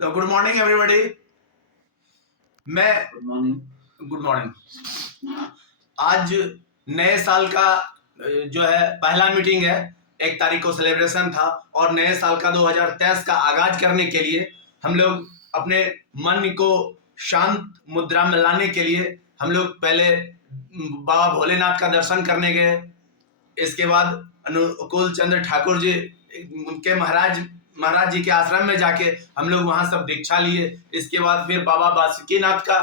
तो good morning everybody. मैं good morning. आज नए साल का जो है पहला मीटिंग है। 1 तारीख को सेलिब्रेशन था और नए साल का 2023 का आगाज करने के लिए हम लोग अपने मन को शांत मुद्रा में लाने के लिए हम लोग पहले बाबा भोलेनाथ का दर्शन करने गए। इसके बाद अनुकूल चंद्र ठाकुर जी उनके महाराज जी के आश्रम में जाके हम लोग वहां सब दीक्षा लिए। इसके बाद फिर बाबा बासुकीनाथ का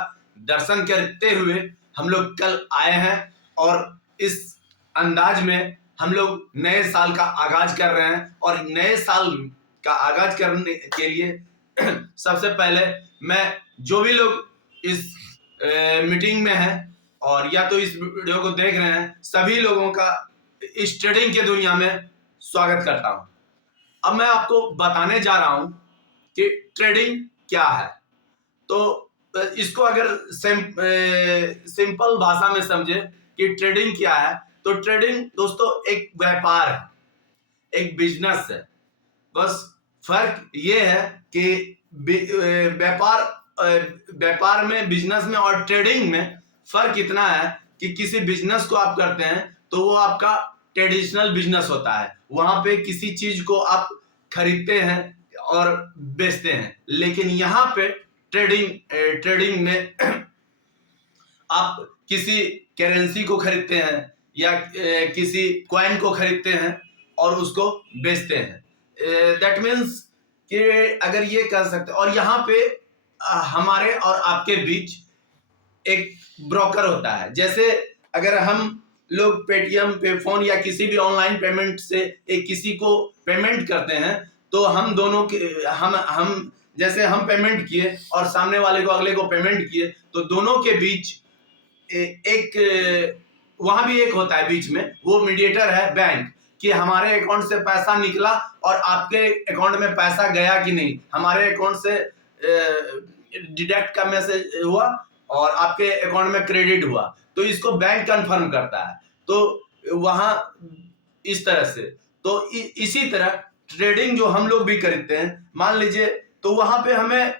दर्शन करते हुए हम लोग कल आए हैं और इस अंदाज में हम लोग नए साल का आगाज कर रहे हैं। और नए साल का आगाज करने के लिए सबसे पहले मैं जो भी लोग इस मीटिंग में हैं और या तो इस वीडियो को देख रहे हैं सभी लोगों का इस ट्रेडिंग की दुनिया में स्वागत करता हूं। अब मैं आपको बताने जा रहा हूं कि ट्रेडिंग क्या है। तो इसको अगर सिंपल भाषा में समझे कि ट्रेडिंग क्या है, तो ट्रेडिंग दोस्तों एक व्यापार है, एक बिजनेस है। बस फर्क ये है कि व्यापार में, बिजनेस में और ट्रेडिंग में फर्क इतना है कि किसी बिजनेस को आप करते हैं तो वो आपका ट्रेडिशनल बिजनेस होता है। वहां पे किसी चीज को आप खरीदते हैं और बेचते हैं। लेकिन यहाँ पे ट्रेडिंग में आप किसी करेंसी को खरीदते हैं या किसी कॉइन को खरीदते हैं और उसको बेचते हैं। दैट मीन्स कि अगर ये कह सकते हैं, और यहाँ पे हमारे और आपके बीच एक ब्रोकर होता है। जैसे अगर हम लोग पेटीएम पे फोन या किसी भी ऑनलाइन पेमेंट से एक किसी को पेमेंट करते हैं तो हम दोनों के हम जैसे हम पेमेंट किए और सामने वाले को अगले को पेमेंट किए तो दोनों के बीच एक वहां भी एक होता है बीच में, वो मीडिएटर है बैंक, कि हमारे अकाउंट से पैसा निकला और आपके अकाउंट में पैसा गया कि नहीं। हमारे अकाउंट से डिडक्ट का मैसेज हुआ और आपके अकाउंट में क्रेडिट हुआ, तो इसको बैंक कंफर्म करता है। तो वहां इस तरह से तो इसी तरह ट्रेडिंग जो हम लोग भी खरीदते हैं, मान लीजिए, तो वहां पे हमें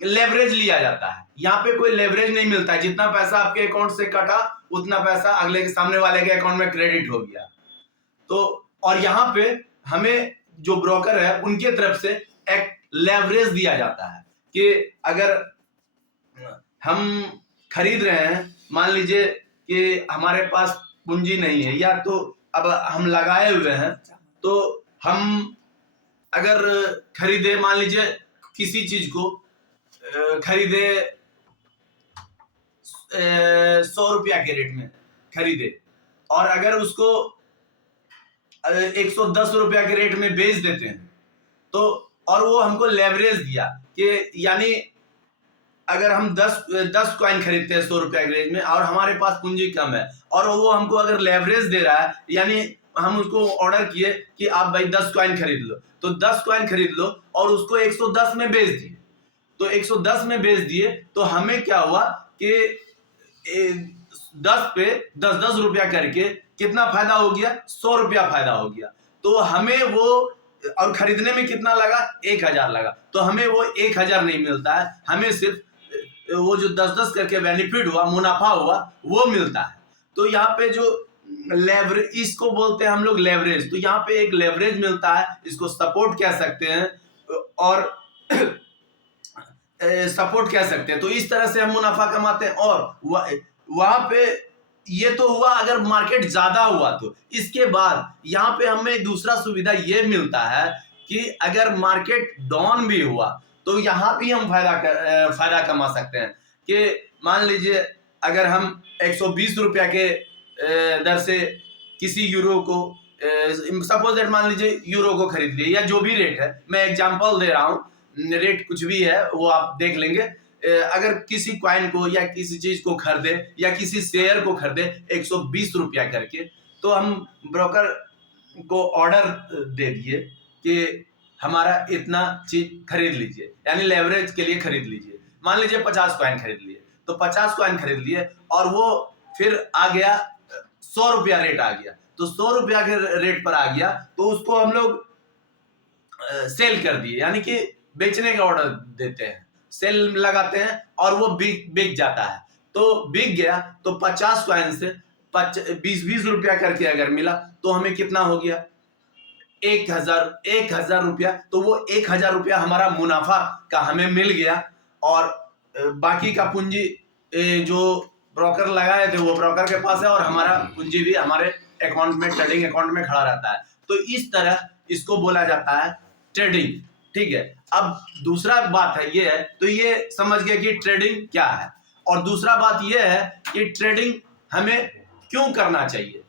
लेवरेज लिया जाता है। यहाँ पे कोई लेवरेज नहीं मिलता है। जितना पैसा आपके अकाउंट से कटा उतना पैसा अगले के सामने वाले के अकाउंट में क्रेडिट हो गया। तो और यहाँ पे हमें जो ब्रोकर है उनके तरफ से एक लेवरेज दिया जाता है कि अगर हम खरीद रहे हैं, मान लीजिए कि हमारे पास पूंजी नहीं है या तो अब हम लगाए हुए हैं, तो हम अगर खरीदे, मान लीजिए किसी चीज को खरीदे 100 रुपया के रेट में खरीदे और अगर उसको 110 रुपया के रेट में बेच देते हैं, तो और वो हमको लेवरेज दिया कि यानी अगर हम 10 कॉइन खरीदते हैं 100 रुपया के रेट में और हमारे पास पूंजी कम है और वो हमको अगर लेवरेज दे रहा है, यानी हम उसको ऑर्डर किए कि आप भाई 10 कॉइन खरीद लो, तो 10 कॉइन खरीद लो और उसको 110 में बेच दिए। तो 110 में बेच दिए तो हमें क्या हुआ कि 10 पे 10 रुपया करके कितना फायदा हो गया, 100 रुपया फायदा हो गया। तो हमें वो, और खरीदने में कितना लगा, 1000 लगा। तो हमें वो 1000 नहीं मिलता है, हमें सिर्फ वो जो 10 करके बेनिफिट हुआ, मुनाफा हुआ, वो मिलता है। तो यहाँ पे जो लेवरेज, इसको बोलते हैं हम लोग लेवरेज। तो यहाँ पे एक लेवरेज मिलता है, इसको सपोर्ट कह सकते हैं और सपोर्ट कह सकते हैं। तो इस तरह से हम मुनाफा कमाते हैं। और वहां पे ये तो हुआ अगर मार्केट ज्यादा हुआ तो। इसके बाद यहाँ पे हमें दूसरा सुविधा ये मिलता है कि अगर मार्केट डाउन भी हुआ तो यहाँ भी हम फायदा कमा सकते हैं। कि मान लीजिए अगर हम 120 रुपया के दर से किसी यूरो को, सपोज दैट मान लीजिए यूरो को खरीद लिए या जो भी रेट है, मैं एग्जांपल दे रहा हूँ, रेट कुछ भी है वो आप देख लेंगे। अगर किसी कॉइन को या किसी चीज को खरीदे या किसी शेयर को खरीदे 120 रुपया करके, तो हम ब्रोकर को ऑर्डर दे दिए कि हमारा इतना चीज खरीद लीजिए, यानी लेवरेज के लिए खरीद लीजिए। मान लीजिए 50 कॉइन खरीद लिए, तो 50 कॉइन खरीद लिए और वो फिर आ गया 100 रुपया रेट आ गया। तो 100 रुपया के रेट पर आ गया तो उसको हम लोग सेल कर दिए, यानी कि बेचने का ऑर्डर देते हैं, सेल लगाते हैं और वो बिक जाता है। तो बिक गया तो 50 कॉइन से 20-20 रुपया करके अगर मिला तो हमें कितना हो गया, 1,000 रुपया। तो वो 1,000 रुपया हमारा मुनाफा का हमें मिल गया और बाकी का पूंजी जो ब्रोकर लगाए थे वो ब्रोकर के पास है और हमारा पूंजी भी हमारे अकाउंट में, ट्रेडिंग अकाउंट में खड़ा रहता है। तो इस तरह इसको बोला जाता है ट्रेडिंग। ठीक है, अब दूसरा बात है ये है, तो ये समझ गए कि ट्रेडिंग क्या है। और दूसरा बात ये है कि ट्रेडिंग हमें क्यों करना चाहिए।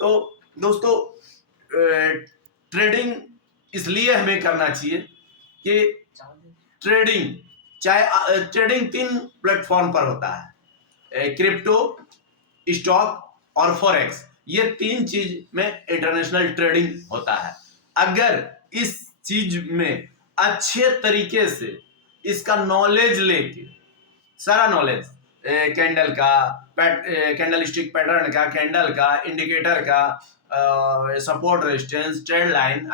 तो दोस्तों ट्रेडिंग इसलिए हमें करना चाहिए कि ट्रेडिंग ट्रेडिंग 3 प्लेटफॉर्म पर होता है, क्रिप्टो, स्टॉक और फॉरेक्स। ये 3 चीज में इंटरनेशनल ट्रेडिंग होता है। अगर इस चीज में अच्छे तरीके से इसका नॉलेज लेके, सारा नॉलेज कैंडल का, कैंडल स्टिक पैटर्न का, कैंडल का, इंडिकेटर का, सपोर्ट, रेजिस्टेंस, ट्रेंड लाइन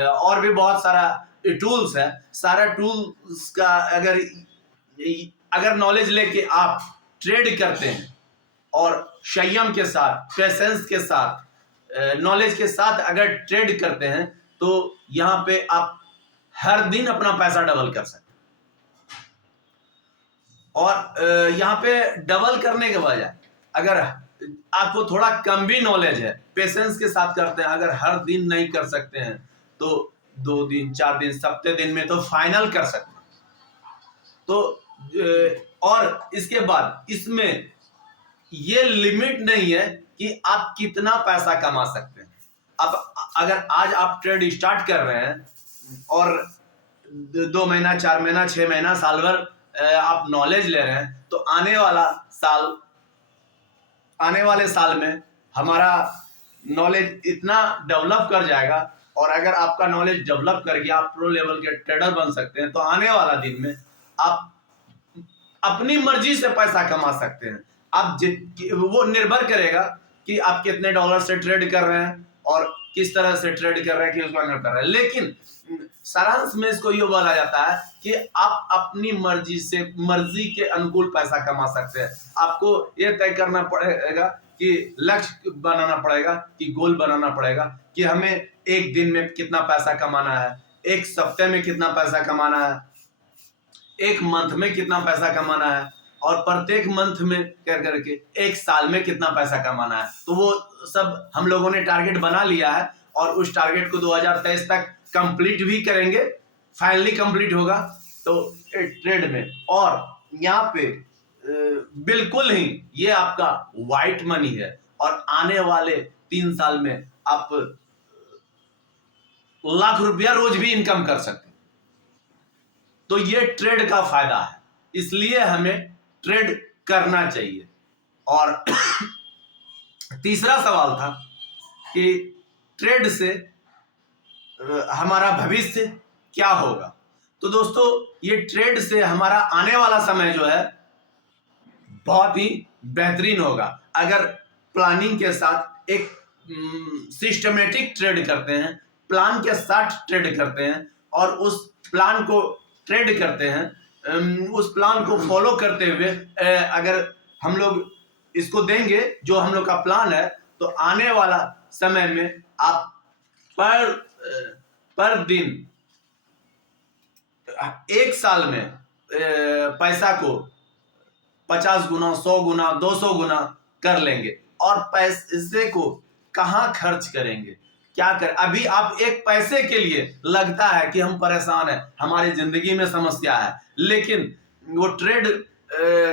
और भी बहुत सारा टूल्स है, सारा टूल्स का अगर नॉलेज लेके आप ट्रेड करते हैं और संयम के साथ, पेशेंस के साथ, नॉलेज के साथ अगर ट्रेड करते हैं तो यहाँ पे आप हर दिन अपना पैसा डबल कर सकते हैं। और यहाँ पे डबल करने के बजाय अगर आपको थोड़ा कम भी नॉलेज है, पेशेंस के साथ करते हैं, अगर हर दिन नहीं कर सकते हैं तो 2 दिन, 4 दिन, सप्ताह दिन में तो फाइनल कर सकते हैं। तो और इसके बाद इसमें ये लिमिट नहीं है कि आप कितना पैसा कमा सकते हैं। अब अगर आज आप ट्रेड स्टार्ट कर रहे हैं और 2 महीना, 4 महीना, 6 महीना, साल भर आप नॉलेज ले रहे हैं, तो आने वाले साल में हमारा नॉलेज इतना डेवलप कर जाएगा। और अगर आपका नॉलेज डेवलप करके आप प्रो लेवल के ट्रेडर बन सकते हैं तो आने वाला दिन में आप अपनी मर्जी से पैसा कमा सकते हैं। आप वो निर्भर करेगा कि आप कितने डॉलर से ट्रेड कर रहे हैं और किस तरह से ट्रेड कर रहे हैं, किस वक्त कर रहे हैं। लेकिन सारांश में इसको ये बोला जाता है कि आप अपनी मर्जी से, मर्जी के अनुकूल पैसा कमा सकते हैं। आपको ये तय करना पड़ेगा कि लक्ष्य बनाना पड़ेगा, कि गोल बनाना पड़ेगा कि हमें एक दिन में कितना पैसा कमाना है, एक सप्ताह में कितना पैसा कमाना है, एक मंथ में कितना पैसा कमाना है और प्रत्येक मंथ में कर करके एक साल में कितना पैसा कमाना है। तो वो सब हम लोगों ने टारगेट बना लिया है और उस टारगेट को 2023 तक कंप्लीट भी करेंगे, फाइनली कंप्लीट होगा तो ट्रेड में। और यहाँ पे बिल्कुल ही ये आपका व्हाइट मनी है और आने वाले 3 साल में आप लाख रुपया रोज भी इनकम कर सकते हैं। तो ये ट्रेड का फायदा है, इसलिए हमें ट्रेड करना चाहिए। और तीसरा सवाल था कि ट्रेड से हमारा भविष्य क्या होगा। तो दोस्तों ये ट्रेड से हमारा आने वाला समय जो है बहुत ही बेहतरीन होगा। अगर प्लानिंग के साथ एक सिस्टमेटिक ट्रेड करते हैं, प्लान के साथ ट्रेड करते हैं और उस प्लान को ट्रेड करते हैं, उस प्लान को फॉलो करते हुए अगर हम लोग इसको देंगे जो हम लोग का प्लान है, तो आने वाला समय में आप पर दिन, एक साल में पैसा को 50 गुना, 100 गुना, 200 गुना कर लेंगे। और पैसे को कहाँ खर्च करेंगे, क्या कर, अभी आप एक पैसे के लिए लगता है कि हम परेशान हैं, हमारी जिंदगी में समस्या है, लेकिन वो ट्रेड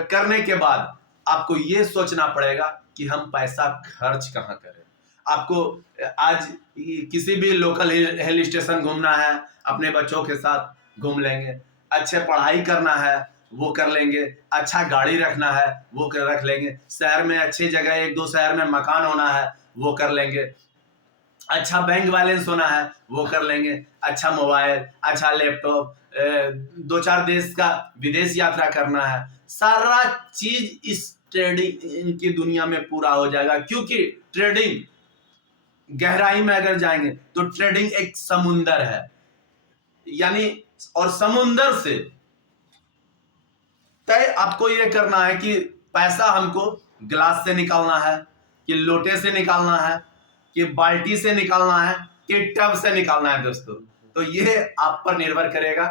करने के बाद आपको ये सोचना पड़ेगा कि हम पैसा खर्च कहाँ करें। आपको आज किसी भी लोकल हिल स्टेशन घूमना है, अपने बच्चों के साथ घूम लेंगे, अच्छे पढ़ाई करना है वो कर लेंगे, अच्छा गाड़ी रखना है वो रख लेंगे, शहर में अच्छी जगह 1-2 शहर में मकान होना है वो कर लेंगे, अच्छा बैंक बैलेंस होना है वो कर लेंगे, अच्छा मोबाइल, अच्छा लैपटॉप, 2-4 देश का विदेश यात्रा करना है, सारा चीज इस ट्रेडिंग की दुनिया में पूरा हो जाएगा। क्योंकि ट्रेडिंग गहराई में अगर जाएंगे तो ट्रेडिंग एक समुंदर है, यानी और समुंदर से तय आपको ये करना है कि पैसा हमको गिलास से निकालना है, कि लोटे से निकालना है, कि बाल्टी से निकालना है, कि टब से निकालना है दोस्तों। तो ये आप पर निर्भर करेगा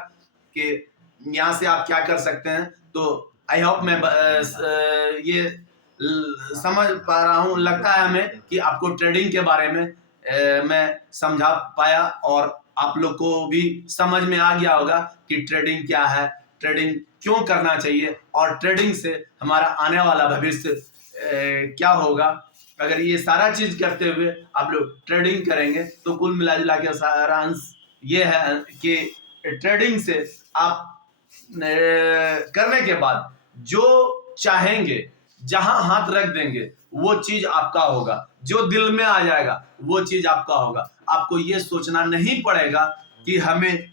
कि यहाँ से आप क्या कर सकते हैं। तो आई होप मैं ये समझ पा रहा हूँ, लगता है हमें कि आपको ट्रेडिंग के बारे में मैं समझा पाया और आप लोग को भी समझ में आ गया होगा कि ट्रेडिंग क्या है, ट्रेडिंग क्यों करना चाहिए और ट्रेडिंग से हमारा आने वाला भविष्य क्या होगा। अगर ये सारा चीज करते हुए आप लोग ट्रेडिंग करेंगे तो कुल मिला जुला के सारा अंश ये है कि ट्रेडिंग से आप करने के बाद जो चाहेंगे, जहां हाथ रख देंगे वो चीज आपका होगा, जो दिल में आ जाएगा वो चीज आपका होगा। आपको ये सोचना नहीं पड़ेगा कि हमें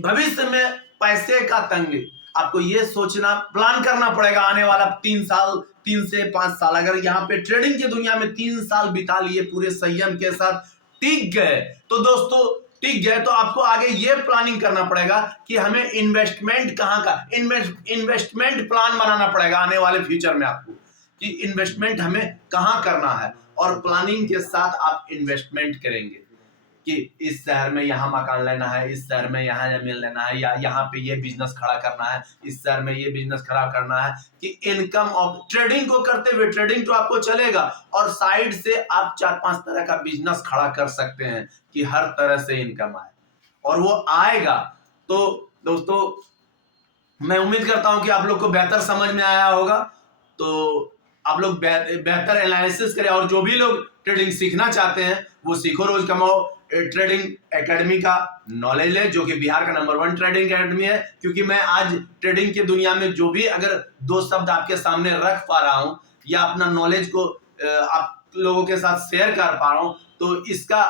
भविष्य में पैसे का तंगी, आपको ये सोचना प्लान करना पड़ेगा आने वाला 3 से 5 साल। अगर यहाँ पे ट्रेडिंग की दुनिया में 3 साल बिता लिए पूरे संयम के साथ टिक गए तो दोस्तों टिक गए, तो आपको आगे ये प्लानिंग करना पड़ेगा कि हमें इन्वेस्टमेंट कहाँ का, इन्वेस्टमेंट प्लान बनाना पड़ेगा आने वाले फ्यूचर में आपको कि इन्वेस्टमेंट हमें कहाँ करना है। और प्लानिंग के साथ आप इन्वेस्टमेंट करेंगे कि इस शहर में यहाँ मकान लेना है, इस शहर में यहाँ जमीन लेना है, या यहाँ पे ये बिजनेस खड़ा करना है, इस शहर में ये बिजनेस खड़ा करना है, कि इनकम ऑफ ट्रेडिंग को करते हुए ट्रेडिंग तो आपको चलेगा और साइड से आप 4-5 तरह का बिजनेस खड़ा कर सकते हैं कि हर तरह से इनकम आए और वो आएगा। तो दोस्तों मैं उम्मीद करता हूं कि आप लोग को बेहतर समझ में आया होगा। तो आप लोग बेहतर एनालिसिस करें और जो भी लोग ट्रेडिंग सीखना चाहते हैं वो सीखो रोज कमाओ ट्रेडिंग एकेडमी का नॉलेज ले, जो कि बिहार का नंबर 1 ट्रेडिंग एकेडमी है। क्योंकि मैं आज ट्रेडिंग की दुनिया में जो भी अगर 2 शब्द आपके सामने रख पा रहा हूं या अपना नॉलेज को आप लोगों के साथ शेयर कर पा रहा हूं, तो इसका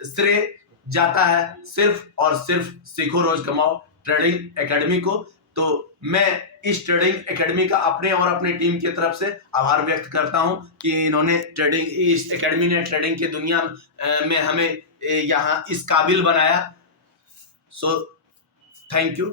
श्रेय जाता है सिर्फ और सिर्फ सीखो रोज कमाओ ट्रेडिंग एकेडमी को। तो मैं इस ट्रेडिंग एकेडमी का अपने और अपनी टीम की तरफ से आभार व्यक्त करता हूं कि इन्होंने इस एकेडमी ने ट्रेडिंग की दुनिया में हमें यहाँ इस काबिल बनाया। So thank you.